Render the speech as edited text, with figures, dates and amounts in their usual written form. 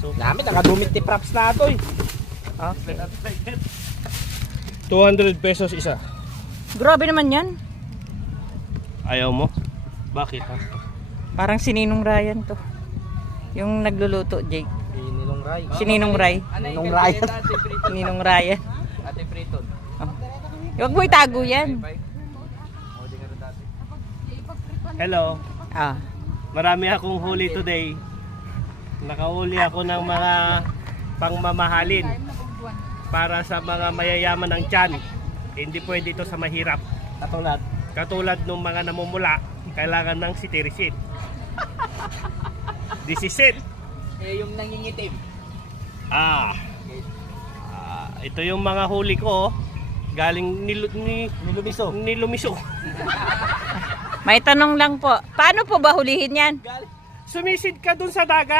So, Namin, nakadumit ni props na ito eh. Okay. 200 pesos isa. Grabe naman yan. Ayaw mo? Bakit ha? Parang sininong Ryan to. Yung nagluluto, Jake. Ninong Ray. Sininong Ray. Ninong Ryan. Sininong Ryan. Ate Priton. Huwag mo itago yan. Hello. Ah. Marami akong huli today. Nakahuli ako ng mga pangmamahalin para sa mga mayayaman ng tiyan. Hindi pwede ito sa mahirap. Katulad ng mga namumula, kailangan ng sitirisit. This is it. Yung nangingitim. Ito yung mga huli ko. Galing nilumiso. May tanong lang po. Paano po ba hulihin yan? Sumisid ka dun sa dagat.